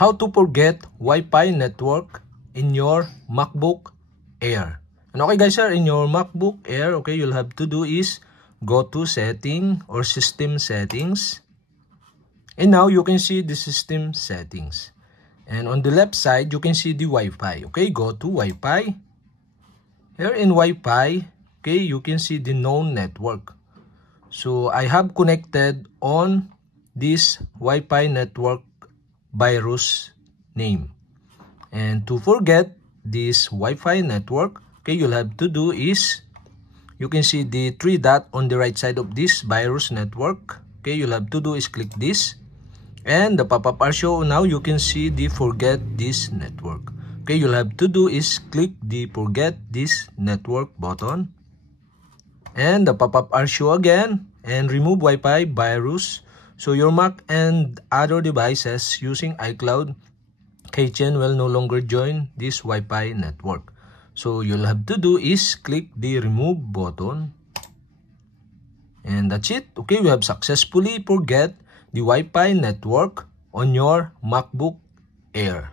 how to forget Wi-Fi network in your MacBook Air. And okay guys, in your MacBook Air, okay, you'll have to do is go to setting or system settings. And now you can see the system settings. And on the left side, you can see the Wi-Fi. Okay, go to Wi-Fi. Here in Wi-Fi, okay, you can see the known network. So I have connected on this Wi-Fi network virus name. And to forget this Wi-Fi network, okay, you'll have to do is, you can see the 3 dot on the right side of this virus network. Okay, you'll have to do is click this. And the pop-up are show. Now you can see the forget this network. Okay, you'll have to do is click the forget this network button. And the pop-up are show again. And remove Wi-Fi virus. So your Mac and other devices using iCloud keychain will no longer join this Wi-Fi network. So you'll have to do is click the remove button. And that's it. Okay, we have successfully forget the Wi-Fi network on your MacBook Air.